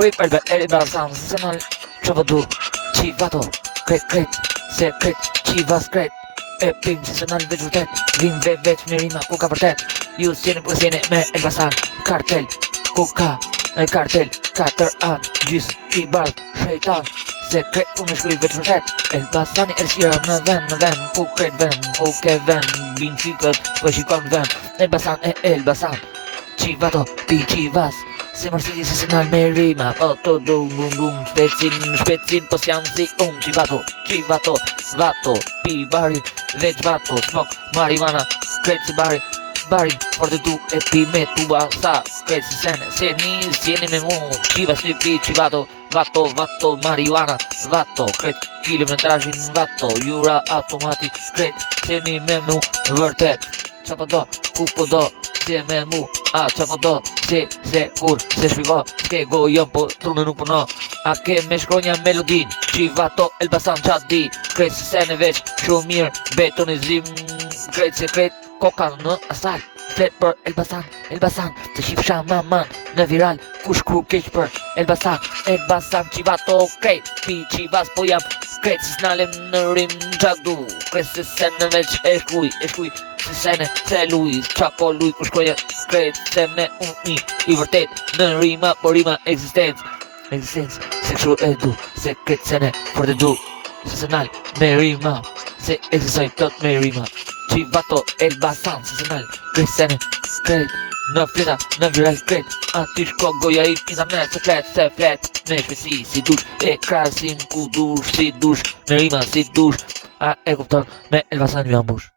Elbasan sensual Chavadu Chivato Cret Secret Chivas Cret Pim sensual veç vërtet Vim veç me rima ku ka vërtet Ju sjeni po sjeni me Elbasan Kartel Kuka Kartel 4A Gjys I bardh Shejtan Secret unë shkruj veç vërtet Elbasani ershira në vend Ku kret vend Ku ke vend Bin qikët po shikon vend Elbasan Chivato Pi Chivas Se mërësiti se senal me rima Po to do bum Shpecin po s'jam si Chivato Vato Pi bari Veç vato Smok marijuana Kret si bari Por të du e pi me tua Sa kret si sene Se një sjeni me mu Chivas një pi Chivato Vato marijuana Vato Kret kilometrajin Vato Jura automatik Kret Se një me mu Vërtet Qa po do Ku po do Se me mu A qa po do Se kur Se shpiko S'ke gojon po trunë nuk puno A ke me shkronja melodin Chivato Elbasan qa di Kret se sene veç Shumë mirë Betonizim Kret se kret Koka në asal Flet për Elbasan Të shifsha maman Në viral Ku shkru keq për Elbasan Chivato Kret Pi Chivas po jam Kret se s'nalem në rim Gjadu Kret se sene veç e shkuj Se sene se luj Qa po luj ku shkroja Kret se me unë I vërtet Në rima po rima existence Se kështu e du Se kret sene for të du Se senal me rima Se existoj tot me rima Chivato Elbasan Se senal kret sene Kret Në fleta në viral kret Aty shko goja I internet Se flet Me shpesi si dush E krasim ku dush Si dush Me rima si dush A e kupton Me Elbasan ju ambush